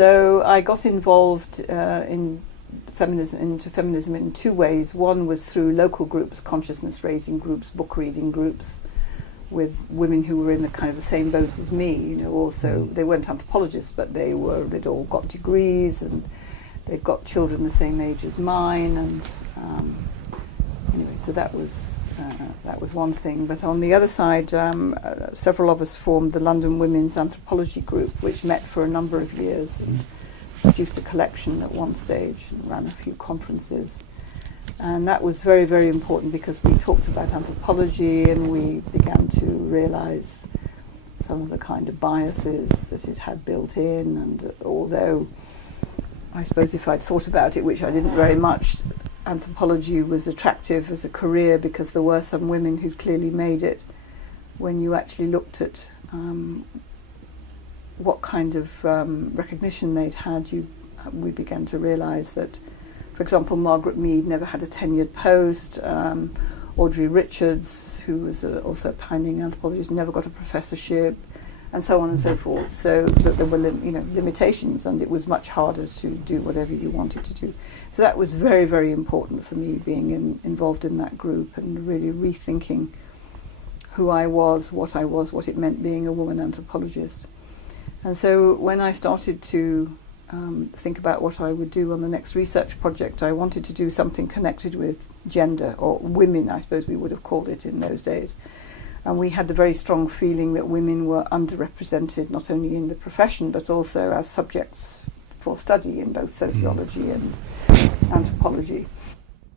So I got involved into feminism in two ways. One was through local groups, consciousness raising groups, book reading groups, with women who were in the kind of the same boat as me. You know, also they weren't anthropologists, but they'd all got degrees and they'd got children the same age as mine. And anyway, so that was one thing. But on the other side, several of us formed the London Women's Anthropology Group, which met for a number of years and produced a collection at one stage and ran a few conferences. And that was very, very important because we talked about anthropology and we began to realize some of the kind of biases that it had built in. And although I suppose if I'd thought about it, which I didn't very much, anthropology was attractive as a career because there were some women who'd clearly made it. When you actually looked at what kind of recognition they'd had, we began to realize that, for example, Margaret Mead never had a tenured post. Audrey Richards, who was also a pioneering anthropologist, never got a professorship, and so on and so forth. So that there were limitations, and it was much harder to do whatever you wanted to do. So that was very, very important for me, being involved in that group and really rethinking who I was, what it meant being a woman anthropologist. And so when I started to think about what I would do on the next research project, I wanted to do something connected with gender, or women, I suppose we would have called it in those days. And we had the very strong feeling that women were underrepresented, not only in the profession, but also as subjects for study in both sociology and anthropology.